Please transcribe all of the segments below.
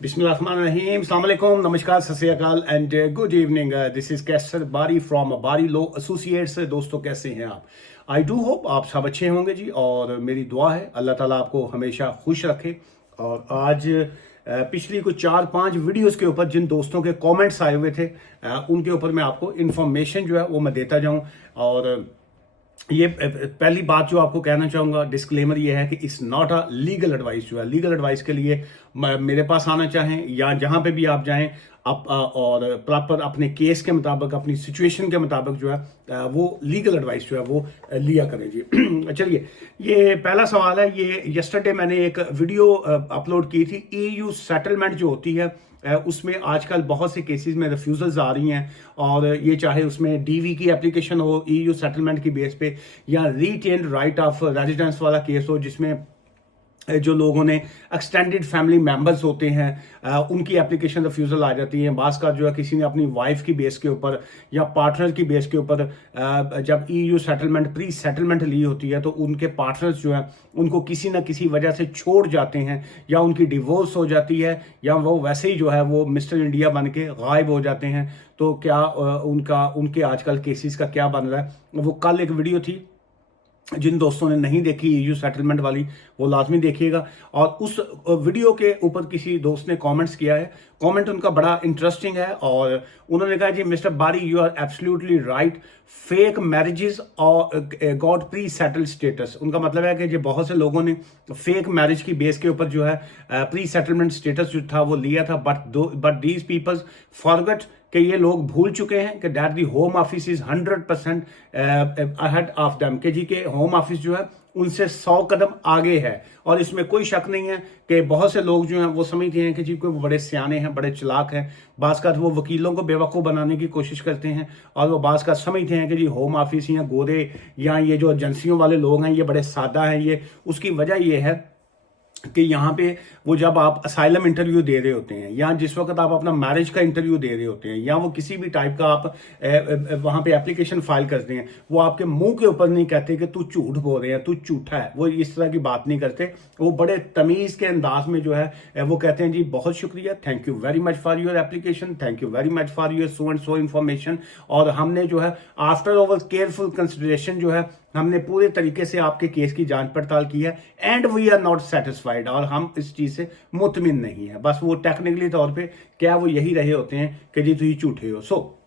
बिस्मिल्लाहिर्रहमानिर्रहीम, अस्सलाम वालेकुम, नमस्कार, सत श्री अकाल and good evening. This is Kaiser Bari from बारी लो एसोसिएट्स। दोस्तों, कैसे हैं आप? आई डू होप आप सब अच्छे होंगे जी, और मेरी दुआ है अल्लाह ताला आपको हमेशा खुश रखे। और आज पिछली कुछ 4-5 वीडियोस के ऊपर जिन दोस्तों के कमेंट्स आए हुए थे उनके ऊपर मैं आपको इन्फॉर्मेशन जो है वो मैं देता जाऊं। और ये पहली बात जो आपको कहना चाहूंगा, डिस्क्लेमर ये है कि it's not a legal advice. जो है लीगल एडवाइस के लिए मेरे पास आना चाहें या जहां पे भी आप जाएं, आप और प्रॉपर अपने केस के मुताबिक, अपनी सिचुएशन के मुताबिक जो है वो लीगल एडवाइस जो है वो लिया करें जी। चलिए, ये पहला सवाल है। ये यस्टरडे मैंने एक वीडियो अपलोड की थी। ईयू सेटलमेंट जो होती है उसमें आजकल बहुत से केसेस में रिफ्यूजल्स आ रही हैं, और ये चाहे उसमें डीवी की एप्लीकेशन हो ईयू सेटलमेंट की बेस पे, या रिटेन राइट ऑफ रेजिडेंस वाला केस हो जिसमें जो लोगों ने एक्सटेंडेड फैमिली मेंबर्स होते हैं उनकी एप्लीकेशन रिफ्यूजल आ जाती है। बास का जो है किसी ने अपनी वाइफ की बेस के ऊपर या पार्टनर की बेस के ऊपर जब ईयू सेटलमेंट प्री सेटलमेंट ली होती है तो उनके पार्टनर्स जो है उनको किसी ना किसी वजह से छोड़ जाते हैं, या उनकी डिवोर्स हो जाती है, या वो वैसे ही जो है वो मिस्टर इंडिया बन के गायब हो जाते हैं। तो क्या उनके आजकल केसेस का क्या बन रहा है, वो कल एक वीडियो थी। जिन दोस्तों ने नहीं देखी ईयू सेटलमेंट वाली, वो लाजमी देखिएगा। और उस वीडियो के ऊपर किसी दोस्त ने कमेंट्स किया है। कमेंट उनका बड़ा इंटरेस्टिंग है, और उन्होंने कहा जी, mister Bari, you are absolutely right, fake marriages और गॉट प्री सेटल्ड स्टेटस। उनका मतलब है कि जो बहुत से लोगों ने फेक मैरिज की बेस के ऊपर जो है प्री सेटलमेंट स्टेटस जो था वो लिया था, बट दीज पीपल्स फॉरगेट कि ये लोग भूल चुके हैं कि that the home office is 100% ahead of them, कि जी के होम ऑफिस जो है उनसे 100 कदम आगे है। और इसमें कोई शक नहीं है कि बहुत से लोग जो हैं वो समझते हैं कि जी कोई बड़े सियाने हैं, बड़े चालाक हैं। बास का वो वकीलों को बेवकूफ़ बनाने की कोशिश करते हैं, और वो बास का समझते हैं कि जी होम ऑफिस या गोरे या ये जो एजेंसियों वाले लोग हैं ये बड़े सादा हैं। ये उसकी वजह ये है कि यहाँ पे वो जब आप असाइलम इंटरव्यू दे रहे होते हैं, या जिस वक्त आप अपना मैरिज का इंटरव्यू दे रहे होते हैं, या वो किसी भी टाइप का आप वहाँ पे एप्लीकेशन फाइल करते हैं, वो आपके मुंह के ऊपर नहीं कहते कि तू झूठ बोल रहे हैं, तू झूठा है। वो इस तरह की बात नहीं करते। वो बड़े तमीज़ के अंदाज में जो है वो कहते हैं जी बहुत शुक्रिया, thank you very much for your application, thank you very much for your so and so information. और हमने जो है आफ्टर ओवर केयरफुल कंसिडरेशन जो है हमने पूरे तरीके से आपके केस की जांच पड़ताल की है, and we are not satisfied, और हम इस चीज से मुतमिन नहीं है। बस वो टेक्निकली तौर पे क्या वो यही रहे होते हैं कि जी तुम झूठे हो। सो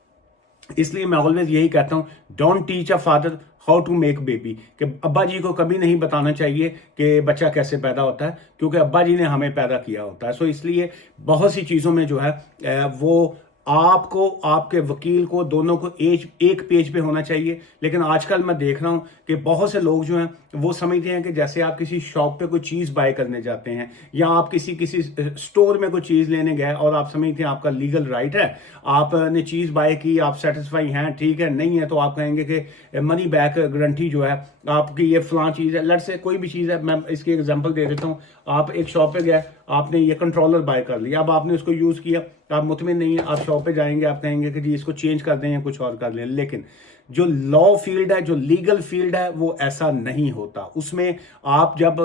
इसलिए मैं ऑलवेज यही कहता हूं, don't teach a father how to make baby, कि अब्बा जी को कभी नहीं बताना चाहिए कि बच्चा कैसे पैदा होता है, क्योंकि अब्बा जी ने हमें पैदा किया होता है। सो इसलिए बहुत सी चीज़ों में जो है वो आपको, आपके वकील को, दोनों को एक पेज पे होना चाहिए। लेकिन आजकल मैं देख रहा हूं कि बहुत से लोग जो हैं वो समझते हैं कि जैसे आप किसी शॉप पे कोई चीज़ बाय करने जाते हैं, या आप किसी स्टोर में कोई चीज़ लेने गए और आप समझते हैं आपका लीगल राइट है, आपने चीज़ बाय की, आप सेटिस्फाई हैं, ठीक है, नहीं है तो आप कहेंगे कि मनी बैक गारंटी जो है आपकी, ये फलां चीज़ है, लट से कोई भी चीज़ है। मैं इसकी एग्जांपल दे देता हूँ। आप एक शॉप पे गए, आपने ये कंट्रोलर बाय कर लिया, अब आपने उसको यूज़ किया, आप मुतमिन नहीं है, आप शॉप पे जाएंगे, आप कहेंगे कि जी इसको चेंज कर दें या कुछ और कर लें। लेकिन जो लॉ फील्ड है, जो लीगल फील्ड है, वो ऐसा नहीं होता। उसमें आप जब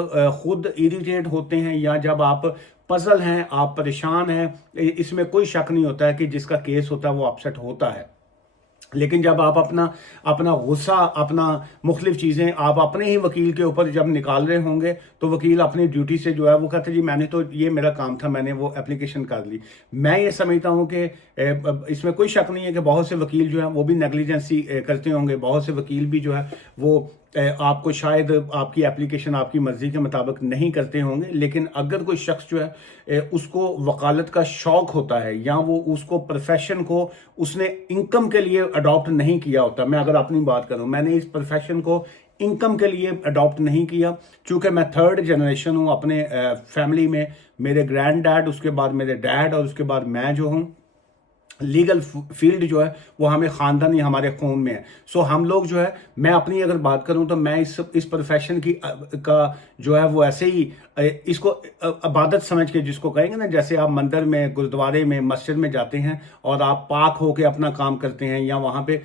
खुद इरिटेट होते हैं, या जब आप पजल हैं, आप परेशान हैं, इसमें कोई शक नहीं होता है कि जिसका केस होता है वो अपसेट होता है। लेकिन जब आप अपना अपना गुस्सा, अपना मुख्तलिफ चीज़ें आप अपने ही वकील के ऊपर जब निकाल रहे होंगे, तो वकील अपनी ड्यूटी से जो है वो कहते जी मैंने तो, ये मेरा काम था, मैंने वो एप्लीकेशन कर ली। मैं ये समझता हूँ कि इसमें कोई शक नहीं है कि बहुत से वकील जो हैं वो भी नेग्लिजेंसी करते होंगे। बहुत से वकील भी जो है वो आपको शायद आपकी एप्लीकेशन आपकी मर्जी के मुताबिक नहीं करते होंगे। लेकिन अगर कोई शख्स जो है उसको वकालत का शौक होता है, या वो उसको प्रोफेशन को उसने इनकम के लिए अडॉप्ट नहीं किया होता। मैं अगर अपनी बात करूं, मैंने इस प्रोफेशन को इनकम के लिए अडॉप्ट नहीं किया, चूंकि मैं थर्ड जनरेशन हूं अपने फैमिली में। मेरे ग्रैंड डैड, उसके बाद मेरे डैड, और उसके बाद मैं जो हूं। लीगल फील्ड जो है वो हमें ख़ानदानी, हमारे खून में है। सो हम लोग जो है, मैं अपनी अगर बात करूं तो मैं इस प्रोफेशन की का जो है वो ऐसे ही इसको इबादत समझ के, जिसको कहेंगे ना, जैसे आप मंदिर में, गुरुद्वारे में, मस्जिद में जाते हैं और आप पाक होके अपना काम करते हैं, या वहाँ पे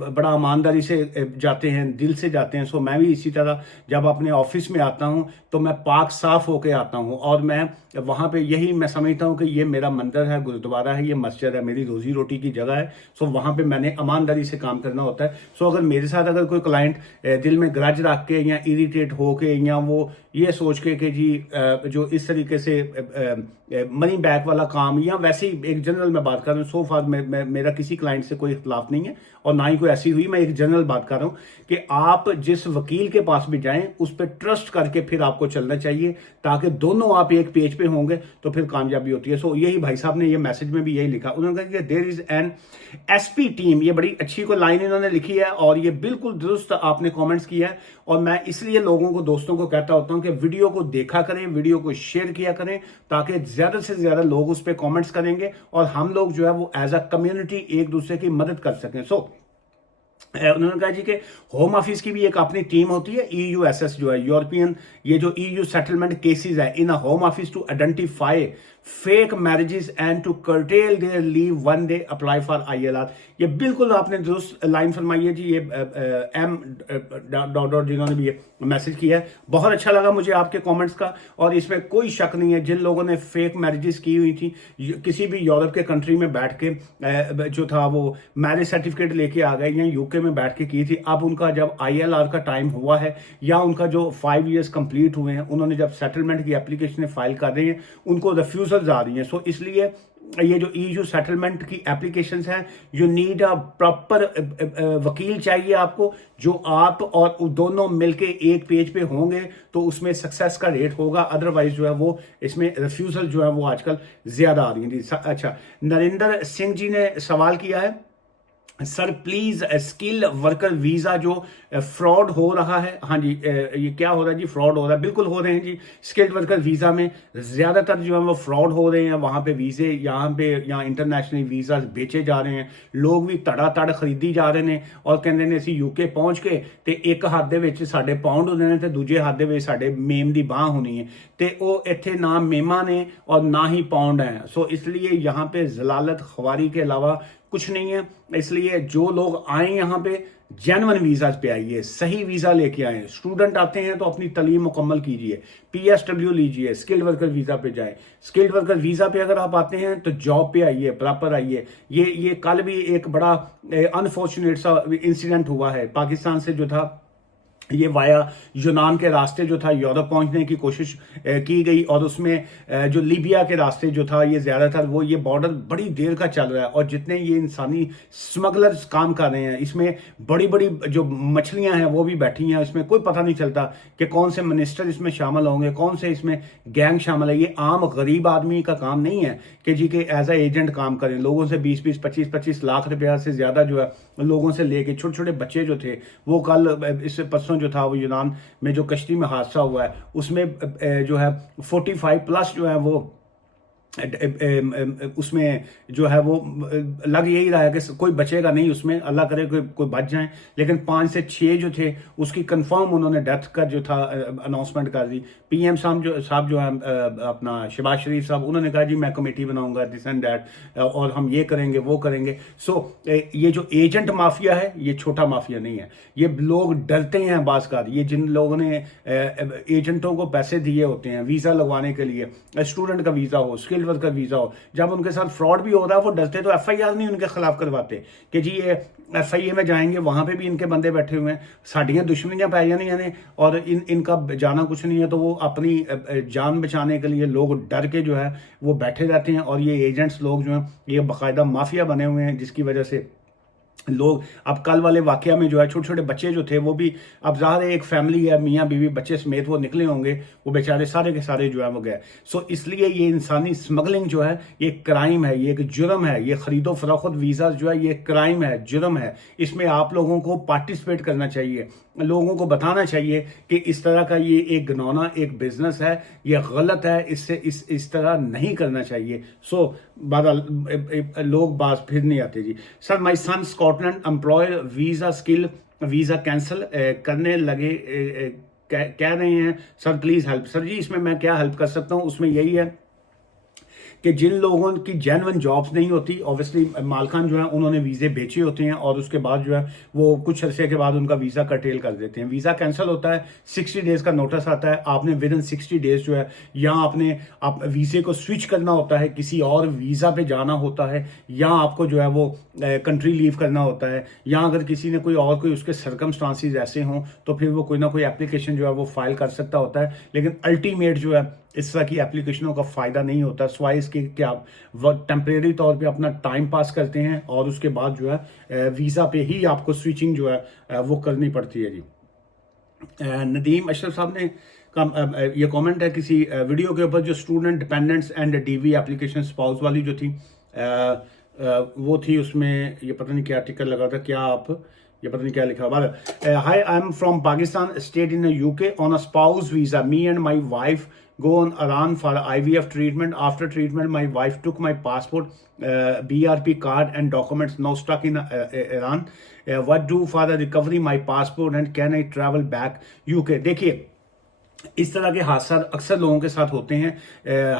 बड़ा ईमानदारी से जाते हैं, दिल से जाते हैं। सो मैं भी इसी तरह जब अपने ऑफिस में आता हूँ तो मैं पाक साफ होके आता हूँ, और मैं वहाँ पे यही मैं समझता हूँ कि ये मेरा मंदिर है, गुरुद्वारा है, ये मस्जिद है, मेरी रोजी रोटी की जगह है। सो वहाँ पे मैंने ईमानदारी से काम करना होता है। सो अगर मेरे साथ अगर कोई क्लाइंट दिल में ग्रज रख के या इरिटेट हो के या वो ये सोच के कि जी जो इस तरीके से मनी बैक वाला काम या वैसे ही एक जनरल मैं बात कर रहा हूँ, सो फार मेरा किसी क्लाइंट से कोई इख्तलाफ नहीं है और ना ही कोई ऐसी हुई। मैं एक जनरल बात कर रहा हूँ कि आप जिस वकील के पास भी जाएं उस पर ट्रस्ट करके फिर आपको चलना चाहिए, ताकि दोनों आप एक पेज पे होंगे तो फिर कामयाबी होती है। सो यही भाई साहब ने ये मैसेज में भी यही लिखा, उन्होंने कहा कि there is an SP team. ये बड़ी अच्छी कोई लाइन इन्होंने लिखी है और ये बिल्कुल दुरुस्त आपने कमेंट्स किया है। और मैं इसलिए लोगों को, दोस्तों को कहता होता हूं कि वीडियो को देखा करें, वीडियो को शेयर किया करें, ताकि ज्यादा से ज्यादा लोग उस पर कमेंट्स करेंगे और हम लोग जो है वो एज अ कम्युनिटी एक दूसरे की मदद कर सकें। सो उन्होंने कहा जी कि होम ऑफिस की भी एक अपनी टीम होती है, EUSS जो है यूरोपियन, ये जो EU सेटलमेंट केसेस है in a home office to identify fake marriages and to curtail their leave one day apply for ILR। ये बिल्कुल आपने दुरुस्त लाइन फरमाई है जी। ये M डॉट जिन्होंने भी ये मैसेज किया है, बहुत अच्छा लगा मुझे आपके कमेंट्स का। और इसमें कोई शक नहीं है, जिन लोगों ने फेक मैरिजेस की हुई थी किसी भी यूरोप के कंट्री में बैठ के जो था वो मैरिज सर्टिफिकेट लेके आ गए या UK में बैठ के की थी, अब उनका जब ILR का टाइम हुआ है या उनका जो 5 इयर्स कंप्लीट हुए हैं, उन्होंने जब सेटलमेंट की एप्लीकेशन फाइल कर रहे हैं, उनको रिफ्यूजल्स आ रही हैं। सो इसलिए ये जो EU सेटलमेंट की एप्लीकेशंस हैं, यू नीड अ प्रॉपर वकील चाहिए आपको, जो आप और दोनों मिलके एक पेज पे होंगे तो उसमें सक्सेस का रेट होगा। अदरवाइज जो है वो इसमें रिफ्यूजल जो है वो आजकल ज्यादा आ रही है। अच्छा, नरेंद्र सिंह जी ने सवाल किया है, sir please skill worker visa जो फ्रॉड हो रहा है। हाँ जी, ये क्या हो रहा है जी? फ्रॉड हो रहा है, बिल्कुल हो रहे हैं जी। स्किल्ड वर्कर वीजा में ज्यादातर जो है वो फ्रॉड हो रहे हैं। वहां पे वीजे यहाँ इंटरनेशनल वीजा बेचे जा रहे हैं, लोग भी तड़ खरीदी जा रहे हैं और कहते हैं ਅਸੀਂ UK पहुंच के ਤੇ ਇੱਕ ਹੱਥ ਦੇ ਵਿੱਚ ਸਾਡੇ ਪਾਉਂਡ ਹੁੰਦੇ ਨੇ ਤੇ ਦੂਜੇ ਹੱਥ ਦੇ ਵਿੱਚ ਸਾਡੇ ਮੇਮ ਦੀ ਬਾਹ ਹੋਣੀ है, ਤੇ ਉਹ ਇੱਥੇ ना मेमा ने और ना ही पाउंड है। सो इसलिए यहाँ पे जलालत खवारी के अलावा कुछ नहीं है। इसलिए जो लोग आए यहाँ पे जेन्युइन वीजा पे आइए, सही वीजा लेके आए। स्टूडेंट आते हैं तो अपनी तालीम मुकम्मल कीजिए, PSW लीजिए, स्किल्ड वर्कर वीजा पे जाए। स्किल्ड वर्कर वीजा पे अगर आप आते हैं तो जॉब पे आइए, प्रॉपर आइए। ये कल भी एक बड़ा अनफॉर्चुनेट सा इंसिडेंट हुआ है, पाकिस्तान से जो था ये वाया यूनान के रास्ते जो था यूरोप पहुंचने की कोशिश की गई, और उसमें जो लीबिया के रास्ते जो था ये ज्यादातर वो ये बॉर्डर बड़ी देर का चल रहा है। और जितने ये इंसानी स्मगलर्स काम कर रहे हैं, इसमें बड़ी बड़ी जो मछलियां हैं वो भी बैठी हैं। इसमें कोई पता नहीं चलता कि कौन से मिनिस्टर इसमें शामिल होंगे, कौन से इसमें गैंग शामिल है। ये आम गरीब आदमी का काम नहीं है कि जी के एज ए एजेंट काम करें, लोगों से 20-20, 25-25 लाख रुपया से ज्यादा जो है लोगों से लेके, छोटे छोटे बच्चे जो थे वो कल इस परसों जो था वो यूनान में जो कश्ती में हादसा हुआ है उसमें जो है 45+ जो है वो उसमें जो है वो लग यही रहा है कि कोई बचेगा नहीं उसमें, अल्लाह करे कोई बच जाए। लेकिन 5 से 6 जो थे उसकी कंफर्म उन्होंने डेथ का जो था अनाउंसमेंट कर दी। PM साहब जो है अपना शहबाज शरीफ साहब, उन्होंने कहा जी मैं कमेटी बनाऊंगा दिस एंड दैट, और हम ये करेंगे वो करेंगे। सो ये जो एजेंट माफिया है ये छोटा माफिया नहीं है। ये लोग डरते हैं बाज़, ये जिन लोगों ने एजेंटों को पैसे दिए होते हैं वीजा लगवाने के लिए, स्टूडेंट का वीजा हो, स्किल्ड वर्कर वीजा हो, जब उनके साथ फ्रॉड भी हो रहा है वो डरते तो FIR नहीं उनके खिलाफ करवाते कि जी ये FIA में जाएंगे, वहां पे भी इनके बंदे बैठे हुए हैं, साड़ियां दुश्मनियां पै जानियां ने और इनका जाना कुछ नहीं है। तो वो अपनी जान बचाने के लिए लोग डर के जो है वो बैठे रहते हैं। और ये एजेंट्स लोग जो हैं ये बाकायदा माफिया बने हुए हैं, जिसकी वजह से लोग, अब कल वाले वाकया में जो है छोटे छोटे बच्चे जो थे वो भी, अब ज़ाहिर है एक फैमिली है, मियाँ बीवी बच्चे समेत वो निकले होंगे, वो बेचारे सारे के सारे जो है वो गए। सो इसलिए ये इंसानी स्मगलिंग जो है ये क्राइम है, ये एक जुर्म है। ये खरीदो फरोख्त वीज़ा जो है ये क्राइम है, जुर्म है। इसमें आप लोगों को पार्टिसिपेट करना चाहिए, लोगों को बताना चाहिए कि इस तरह का ये एक घिनौना एक बिजनेस है, ये गलत है, इससे इस तरह नहीं करना चाहिए। सो लोग बात फिर नहीं आते जी। Sir my son Scotland employ visa skill visa cancel करने लगे, कह रहे हैं सर प्लीज हेल्प। सर जी इसमें मैं क्या हेल्प कर सकता हूँ, उसमें यही है कि जिन लोगों की जेन्युइन जॉब्स नहीं होती, ऑब्वियसली मालकान जो है उन्होंने वीज़े बेचे होते हैं और उसके बाद जो है वो कुछ अरसे के बाद उनका वीज़ा कर्टेल कर देते हैं। वीज़ा कैंसिल होता है, 60 डेज़ का नोटिस आता है, आपने विद इन 60 डेज़ जो है या आपने आप वीज़े को स्विच करना होता है, किसी और वीज़ा पे जाना होता है, या आपको जो है वो कंट्री लीव करना होता है, या अगर किसी ने कोई उसके सर्कमस्टांसिस ऐसे हों तो फिर वो कोई ना कोई एप्लीकेशन जो है वो फाइल कर सकता होता है। लेकिन अल्टीमेट जो है इस तरह की एप्लीकेशनों का फ़ायदा नहीं होता, स्वाइस इसके कि आप टेम्परेरी तौर पे अपना टाइम पास करते हैं और उसके बाद जो है वीज़ा पे ही आपको स्विचिंग जो है वो करनी पड़ती है जी। नदीम अशरफ साहब ने ये कमेंट है किसी वीडियो के ऊपर, जो student dependents and DV application spouse वाली जो थी वो थी, उसमें ये पता नहीं क्या आर्टिकल लगा था, क्या आप ये पता नहीं क्या लिखा हुआ। Hi, I am from Pakistan, state in UK on a spouse visa, me and my wife go on Iran for IVF treatment. After treatment, my wife took my passport, BRP card and documents, now stuck in Iran. What do for the recovery my passport and can I travel back UK? देखिए, इस तरह के हादसा अक्सर लोगों के साथ होते हैं।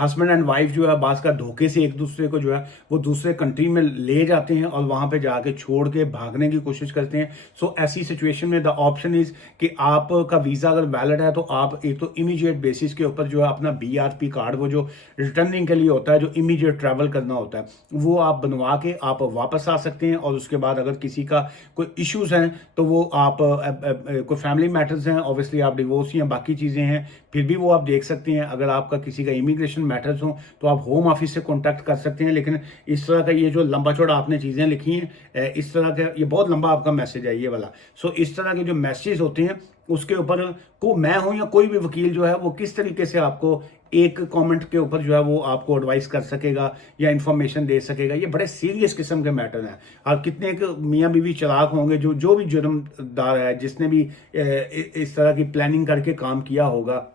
हस्बैंड एंड वाइफ जो है बास का धोखे से एक दूसरे को जो है वो दूसरे कंट्री में ले जाते हैं और वहां पे जाके छोड़ के भागने की कोशिश करते हैं। सो ऐसी सिचुएशन में द ऑप्शन इज कि आपका वीजा अगर वैलिड है तो आप एक तो इमीडिएट बेसिस के ऊपर जो है अपना BRP कार्ड, वो जो रिटर्निंग के लिए होता है, जो इमीडिएट ट्रैवल करना होता है, वो आप बनवा के आप वापस आ सकते हैं। और उसके बाद अगर किसी का कोई इश्यूज हैं तो वो आप कोई फैमिली मैटर्स हैं, ऑब्वियसली आप डिवोर्स या बाकी चीजें हैं, फिर भी वो आप देख सकते हैं। अगर आपका किसी का इमिग्रेशन मैटर्स हो तो आप होम ऑफिस से कांटेक्ट कर सकते हैं। लेकिन इस तरह का ये जो लंबा चौड़ा आपने चीजें लिखी हैं, इस तरह का ये बहुत लंबा आपका मैसेज है ये वाला। सो इस तरह के जो मैसेज होते हैं उसके ऊपर को मैं हूं या कोई भी वकील जो है वो किस तरीके से आपको एक कमेंट के ऊपर जो है वो आपको एडवाइस कर सकेगा या इंफॉर्मेशन दे सकेगा, ये बड़े सीरियस किस्म के मैटर हैं। आप कितने एक मियाँ बीवी चलाक होंगे, जो भी जुर्मदार है, जिसने भी इस तरह की प्लानिंग करके काम किया होगा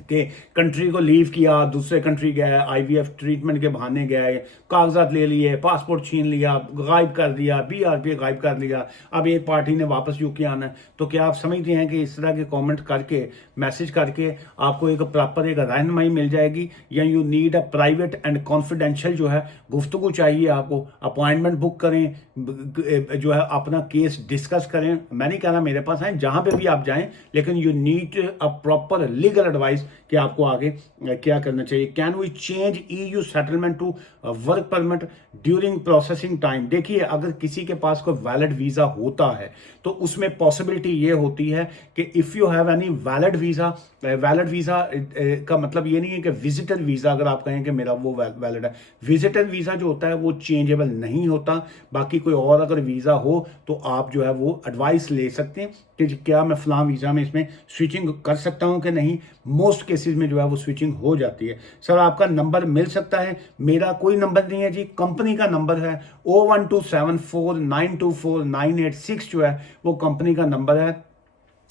कि कंट्री को लीव किया, दूसरे कंट्री गया, IVF ट्रीटमेंट के बहाने गया, कागजात ले लिए, पासपोर्ट छीन लिया, गायब कर दिया, BRP गायब कर लिया, अब एक पार्टी ने वापस यूके आना है। तो क्या आप समझते हैं कि इस तरह के कमेंट करके, मैसेज करके आपको एक प्रॉपर एक रहनुमाई मिल जाएगी, या you need a private and confidential जो है गुफ्तगू चाहिए आपको, अपॉइंटमेंट बुक करें, जो है अपना केस डिस्कस करें। मैं नहीं कह रहा मेरे पास आए, जहां पे भी आप जाएं, लेकिन you need a proper legal advice कि आपको आगे क्या करना चाहिए। Can we change EU settlement to work permit during processing time? देखिए, अगर किसी के पास कोई वैलिड वीजा होता है तो उसमें पॉसिबिलिटी ये होती है कि if you have any valid visa का मतलब ये नहीं है कि विजिटर वीजा अगर आप कहें कि मेरा वो वैलिड है। विजिटर वीजा जो होता है वो चेंजेबल नहीं होता। बाकी कोई और अगर वीजा हो तो आप जो है वो एडवाइस ले सकते हैं कि क्या मैं फलां वीजा में इसमें स्विचिंग कर सकता हूं कि नहीं। मोस्ट केसेस में जो है वो स्विचिंग हो जाती है। सर, आपका नंबर मिल सकता है? मेरा कोई नंबर नहीं है जी, कंपनी का नंबर है। 01274924986 जो है वो कंपनी का नंबर है।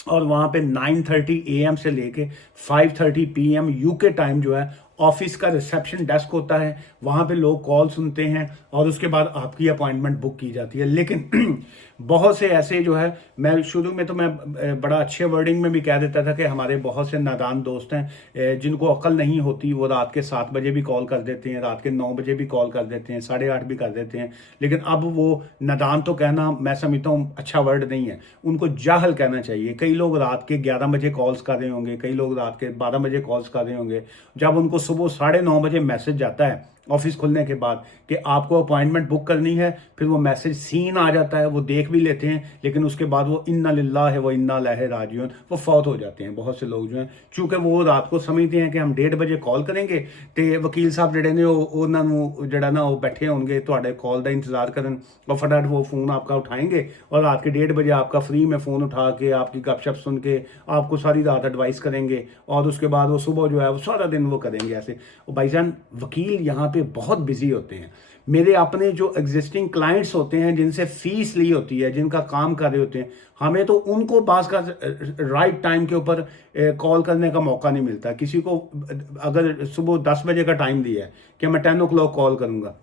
और वहां पे 9:30 AM से लेके 5:30 PM यूके टाइम जो है ऑफिस का रिसेप्शन डेस्क होता है, वहां पे लोग कॉल सुनते हैं और उसके बाद आपकी अपॉइंटमेंट बुक की जाती है। लेकिन बहुत से ऐसे जो है, मैं शुरू में तो मैं बड़ा अच्छे वर्डिंग में भी कह देता था कि हमारे बहुत से नादान दोस्त हैं जिनको अक्ल नहीं होती, वो रात के 7 बजे भी कॉल कर देते हैं, रात के 9 बजे भी कॉल कर देते हैं, 8:30 भी कर देते हैं। लेकिन अब वो नादान तो कहना मैं समझता हूँ अच्छा वर्ड नहीं है, उनको जाहल कहना चाहिए। कई लोग रात के 11 बजे कॉल्स कर रहे होंगे, कई लोग रात के 12 बजे कॉल्स कर रहे होंगे। जब उनको सुबह 9:30 बजे मैसेज जाता है ऑफिस खुलने के बाद कि आपको अपॉइंटमेंट बुक करनी है, फिर वो मैसेज सीन आ जाता है, वो देख भी लेते हैं, लेकिन उसके बाद वो इन्ना लिल्लाह व इन्ना इलैहि राजिऊन वो फौत हो जाते हैं। बहुत से लोग जो हैं, चूंकि वो रात को समझते हैं कि हम 1:30 बजे कॉल करेंगे तो वकील साहब ਜਿਹੜੇ ਨੇ ਉਹਨਾਂ ਨੂੰ ਜਿਹੜਾ ना वो बैठे होंगे ਤੁਹਾਡੇ कॉल का इंतजार करन और फटाफट वो फ़ोन आपका उठाएंगे और रात के 1:30 बजे आपका फ्री में फ़ोन उठा के आपकी गपशप सुन के आपको सारी रात एडवाइस करेंगे और उसके बाद वो सुबह जो है वो सारा दिन वो करेंगे ऐसे। भाईजान, वकील यहाँ पे बहुत बिजी होते हैं। मेरे अपने जो एग्जिस्टिंग क्लाइंट्स होते हैं जिनसे फीस ली होती है, जिनका काम कर रहे होते हैं, हमें तो उनको बास का राइट टाइम के ऊपर कॉल करने का मौका नहीं मिलता। किसी को अगर सुबह 10 बजे का टाइम दिया है कि मैं 10 o'clock कॉल करूंगा,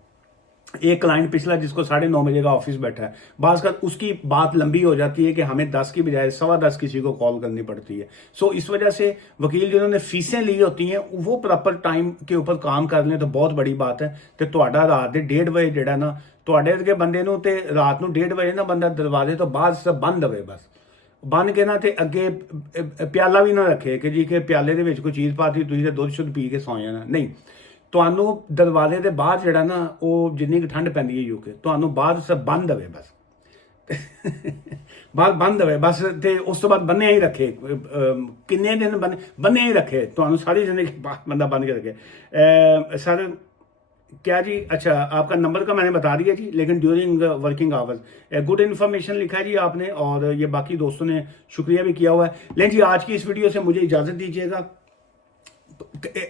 एक क्लाइंट पिछला जिसको 9:30 का ऑफिस बैठा है, बात कर उसकी बात लंबी हो जाती है कि हमें 10 की बजाय 10:15 किसी को कॉल करनी पड़ती है। सो इस वजह से वकील जिन्होंने फीसें ली होती हैं वो प्रॉपर टाइम के ऊपर काम कर लें तो बहुत बड़ी बात है। तो ਤੁਹਾਡਾ रात ਦੇ 1:30 ਵਜੇ ਜਿਹੜਾ ਨਾ ਤੁਹਾਡੇ ਵਰਗੇ ਬੰਦੇ ਨੂੰ ਤੇ ਰਾਤ ਨੂੰ 1:30 ਵਜੇ ਨਾ ਬੰਦਾ ਦਰਵਾਜ਼ੇ ਤੋਂ ਬਾਹਰ ਸੇ ਬੰਦ ਹੋਵੇ ਬਸ ਬੰਨ ਕੇ ਨਾ ਤੇ ਅੱਗੇ ਪਿਆਲਾ ਵੀ ਨਾ ਰੱਖੇ ਕਿ ਜੀ ਕਿ ਪਿਆਲੇ ਦੇ ਵਿੱਚ ਕੋਈ ਚੀਜ਼ ਪਾਤੀ ਤੁਸੀਂ ਤੇ ਦੁੱਧ ਸ਼ੁੱਧ ਪੀ ਕੇ ਸੌਂ ਜਾਣਾ ਨਹੀਂ। ਤੁਹਾਨੂੰ ਦਰਵਾਜ਼ੇ ਦੇ ਬਾਹਰ ਜਿਹੜਾ ਨਾ ਉਹ ਜਿੰਨੀ ਕੁ ਠੰਡ ਪੈਂਦੀ ਹੈ ਯੂਕੇ ਤੁਹਾਨੂੰ ਬਾਹਰ ਸੇ ਬੰਦ ਹੋਵੇ ਬਸ ਬਾਹਰ ਬੰਦ ਹੋਵੇ ਬਸ ਤੇ ਉਸ ਤੋਂ ਬਾਅਦ ਬੰਨਿਆ ਹੀ ਰੱਖੇ ਕਿੰਨੇ ਦਿਨ ਬੰਨਿਆ ਹੀ ਰੱਖੇ ਤੁਹਾਨੂੰ ਸਾਰੀ ਜ਼ਿੰਦਗੀ ਬੰਦਾ ਬੰਨ ਕੇ ਰੱਖੇ ਸਰ क्या जी अच्छा आपका नंबर का मैंने बता दिया जी लेकिन during working hours good information लिखा है जी आपने और ये बाकी दोस्तों ने शुक्रिया भी किया हुआ है। लेकिन जी आज की इस वीडियो से मुझे इजाज़त दीजिएगा।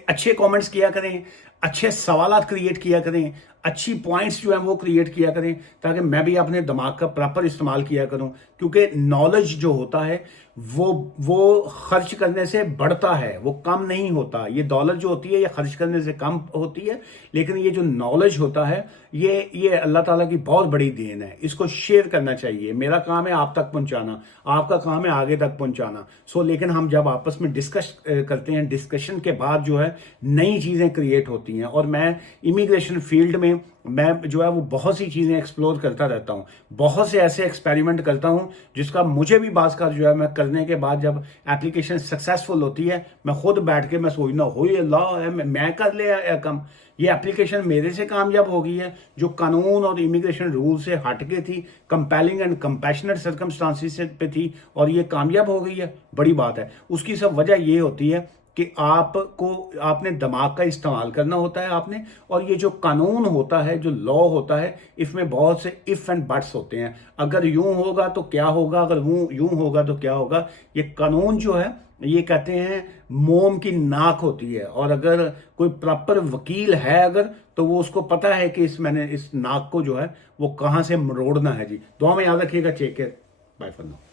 अच्छे कमेंट्स किया करें, अच्छे सवालात क्रिएट किया करें, अच्छी पॉइंट्स जो हैं वो क्रिएट किया करें ताकि मैं भी अपने दिमाग का प्रॉपर इस्तेमाल किया करूं क्योंकि नॉलेज जो होता है वो खर्च करने से बढ़ता है, वो कम नहीं होता। ये दौलत जो होती है ये खर्च करने से कम होती है लेकिन ये जो नॉलेज होता है ये अल्लाह ताला की बहुत बड़ी देन है। इसको शेयर करना चाहिए। मेरा काम है आप तक पहुंचाना, आपका काम है आगे तक पहुंचाना। लेकिन हम जब आपस में डिस्कस करते हैं डिस्कशन के बाद जो है नई चीज़ें क्रिएट होती हैं और मैं इमिग्रेशन फील्ड में मैं जो है वो बहुत सी चीज़ें एक्सप्लोर करता रहता हूँ, बहुत से ऐसे एक्सपेरिमेंट करता हूँ जिसका मुझे भी बाज़ जो है मैं करने के बाद जब एप्लीकेशन सक्सेसफुल होती है मैं खुद बैठ के मैं सोचना हो अल्लाह मैं कर लिया कम ये एप्लीकेशन मेरे से कामयाब हो गई है जो कानून और इमिग्रेशन रूल से हट के थी, कंपेलिंग एंड कंपैशनेट सर्कमस्टांसिस पे थी और ये कामयाब हो गई है। बड़ी बात है। उसकी सब वजह ये होती है कि आपने दिमाग का इस्तेमाल करना होता है आपने और ये जो कानून होता है जो लॉ होता है इसमें बहुत से इफ एंड बट्स होते हैं। अगर यूं होगा तो क्या होगा, अगर वो यूं होगा तो क्या होगा। ये कानून जो है ये कहते हैं मोम की नाक होती है और अगर कोई प्रॉपर वकील है अगर तो वो उसको पता है कि मैंने इस नाक को जो है वो कहाँ से मरोड़ना है जी। दुआ में याद रखिएगा। Take care, bye for now.